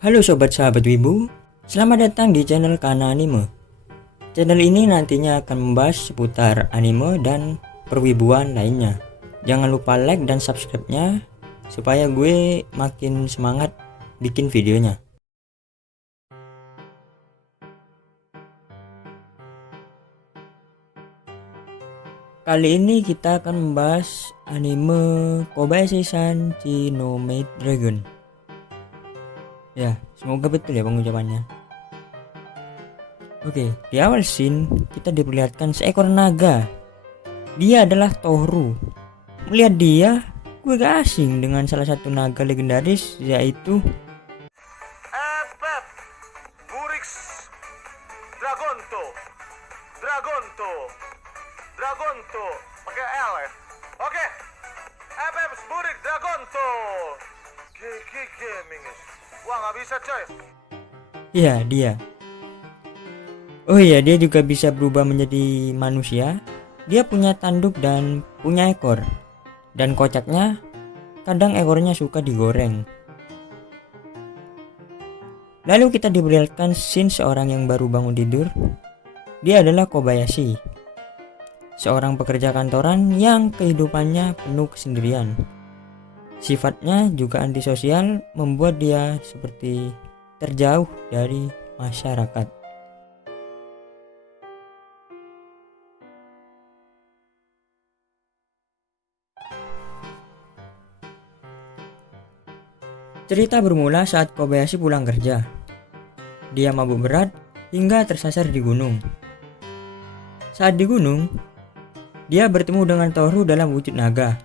Halo sobat sahabat Wibu, selamat datang di channel Kana Anime. Channel ini nantinya akan membahas seputar anime dan perwibuan lainnya. Jangan lupa like dan subscribe-nya supaya gue makin semangat bikin videonya. Kali ini kita akan membahas anime Kobayashi-san Chi no Maid Dragon. Ya, semoga betul ya pengucapannya. Oke, di awal scene kita diperlihatkan seekor naga. Dia adalah Tohru. Melihat dia, gue gak asing dengan salah satu naga legendaris, yaitu Burix Dragonto Dragonto pakai L ya. Oke. Burix Dragonto. Gigi gaming. Wah, nggak bisa coy. ya dia. Oh iya, dia juga bisa berubah menjadi manusia. Dia punya tanduk dan punya ekor. Dan kocaknya, kadang ekornya suka digoreng. Lalu kita diperlihatkan scene seorang yang baru bangun tidur. Dia adalah Kobayashi, seorang pekerja kantoran yang kehidupannya penuh kesendirian. Sifatnya juga antisosial, membuat dia seperti terjauh dari masyarakat. Cerita bermula saat Kobayashi pulang kerja. Dia mabuk berat hingga tersasar di gunung. Saat di gunung, dia bertemu dengan Tohru dalam wujud naga.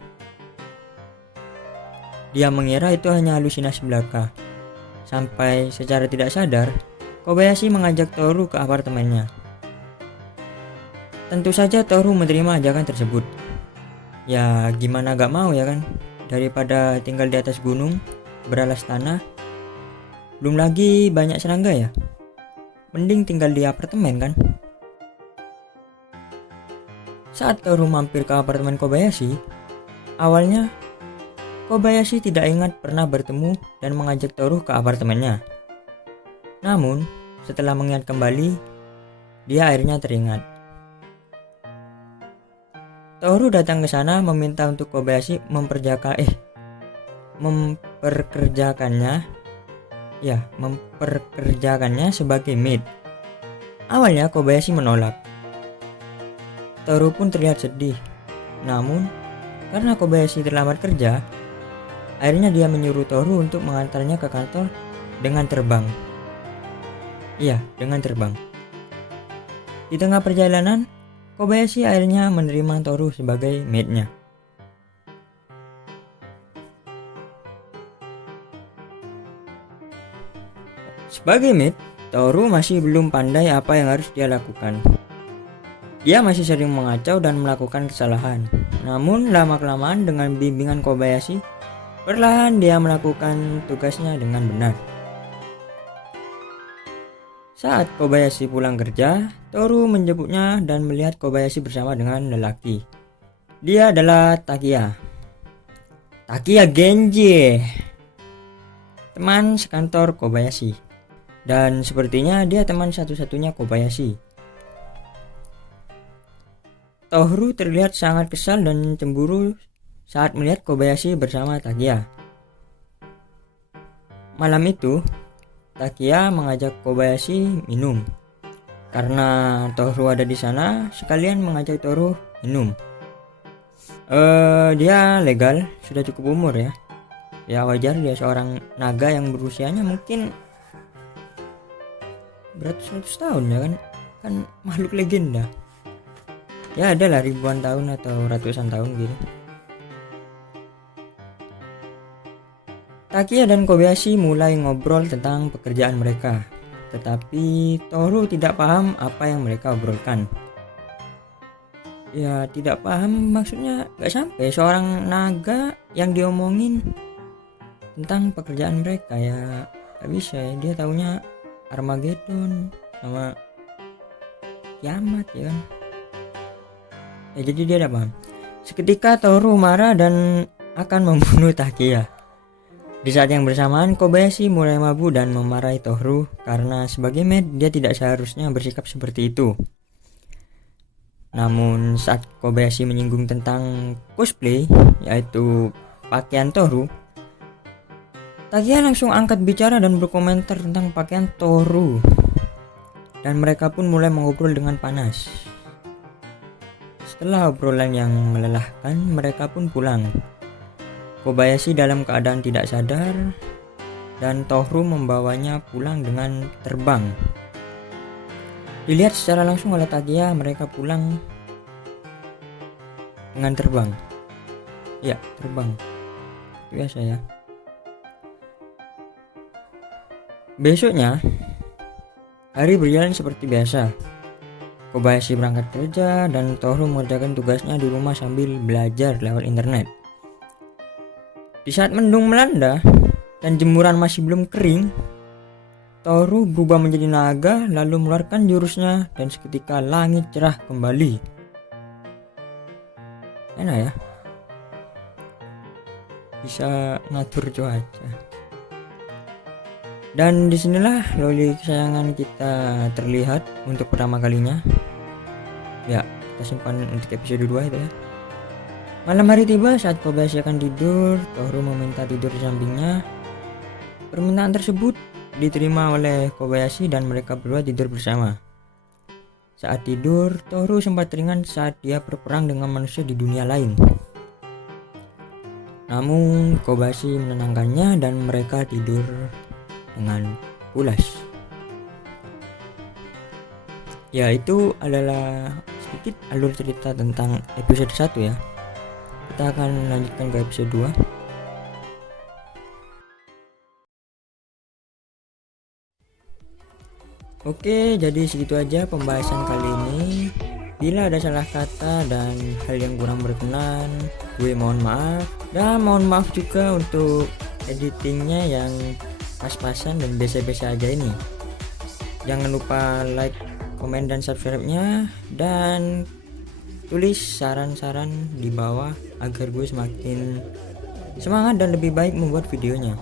Dia mengira itu hanya halusinasi belaka. Sampai secara tidak sadar, Kobayashi mengajak Tohru ke apartemennya. Tentu saja Tohru menerima ajakan tersebut. Ya gimana gak mau ya kan, daripada tinggal di atas gunung beralas tanah, belum lagi banyak serangga ya, mending tinggal di apartemen kan. Saat Tohru mampir ke apartemen Kobayashi, awalnya Kobayashi tidak ingat pernah bertemu dan mengajak Tohru ke apartemennya. Namun, setelah mengingat kembali, dia akhirnya teringat. Tohru datang ke sana meminta untuk Kobayashi memperkerjakannya sebagai maid. Awalnya Kobayashi menolak. Tohru pun terlihat sedih. Namun, karena Kobayashi terlambat kerja, akhirnya dia menyuruh Tohru untuk mengantarnya ke kantor dengan terbang. Iya, dengan terbang. Di tengah perjalanan, Kobayashi akhirnya menerima Tohru sebagai maid-nya. Sebagai maid, Tohru masih belum pandai apa yang harus dia lakukan. Dia masih sering mengacau dan melakukan kesalahan. Namun lama-kelamaan dengan bimbingan Kobayashi, perlahan dia melakukan tugasnya dengan benar. Saat Kobayashi pulang kerja, Tohru menjemputnya dan melihat Kobayashi bersama dengan lelaki. Dia adalah Takiya Genji, teman sekantor Kobayashi. Dan sepertinya dia teman satu-satunya Kobayashi. Tohru terlihat sangat kesal dan cemburu saat melihat Kobayashi bersama Takiya. Malam itu, Takiya mengajak Kobayashi minum. Karena Tohru ada di sana, sekalian mengajak Tohru minum. Dia legal, sudah cukup umur ya. Ya wajar, dia seorang naga yang berusianya mungkin beratus-ratus tahun ya kan. Kan makhluk legenda. Ya adalah ribuan tahun atau ratusan tahun gitu. Takiya dan Kobayashi mulai ngobrol tentang pekerjaan mereka. Tetapi Tohru tidak paham apa yang mereka obrolkan. Ya tidak paham maksudnya gak sampai seorang naga yang diomongin tentang pekerjaan mereka ya gak bisa ya. Dia taunya Armageddon sama kiamat ya kan. Ya jadi dia tidak paham. Seketika Tohru marah dan akan membunuh Takiya. Di saat yang bersamaan, Kobayashi mulai mabuk dan memarahi Tohru karena sebagai maid dia tidak seharusnya bersikap seperti itu. Namun saat Kobayashi menyinggung tentang cosplay, yaitu pakaian Tohru, Tagiya langsung angkat bicara dan berkomentar tentang pakaian Tohru. Dan mereka pun mulai mengobrol dengan panas. Setelah obrolan yang melelahkan, mereka pun pulang. Kobayashi dalam keadaan tidak sadar dan Tohru membawanya pulang dengan terbang. Dilihat secara langsung oleh Tagiya, mereka pulang dengan terbang. Ya, terbang. Biasa ya. Besoknya, hari berjalan seperti biasa. Kobayashi berangkat kerja dan Tohru mengerjakan tugasnya di rumah sambil belajar lewat internet. Di saat mendung melanda dan jemuran masih belum kering, Tohru berubah menjadi naga lalu mengeluarkan jurusnya dan seketika langit cerah kembali. Enak ya, bisa ngatur cuaca. Dan disinilah loli kesayangan kita terlihat untuk pertama kalinya. Ya, kita simpan untuk episode 2 itu ya. Malam hari tiba saat Kobayashi akan tidur, Tohru meminta tidur di sampingnya. Permintaan tersebut diterima oleh Kobayashi dan mereka berdua tidur bersama. Saat tidur, Tohru sempat teringat saat dia berperang dengan manusia di dunia lain. Namun Kobayashi menenangkannya dan mereka tidur dengan pulas. Ya, itu adalah sedikit alur cerita tentang episode 1 ya. Kita akan lanjutkan ke episode 2. Oke, jadi segitu aja pembahasan kali ini. Bila ada salah kata dan hal yang kurang berkenan, gue mohon maaf. Dan mohon maaf juga untuk editingnya yang pas-pasan dan biasa-biasa aja ini. Jangan lupa like, komen, dan subscribe-nya. Dan tulis saran-saran di bawah agar gue semakin semangat dan lebih baik membuat videonya.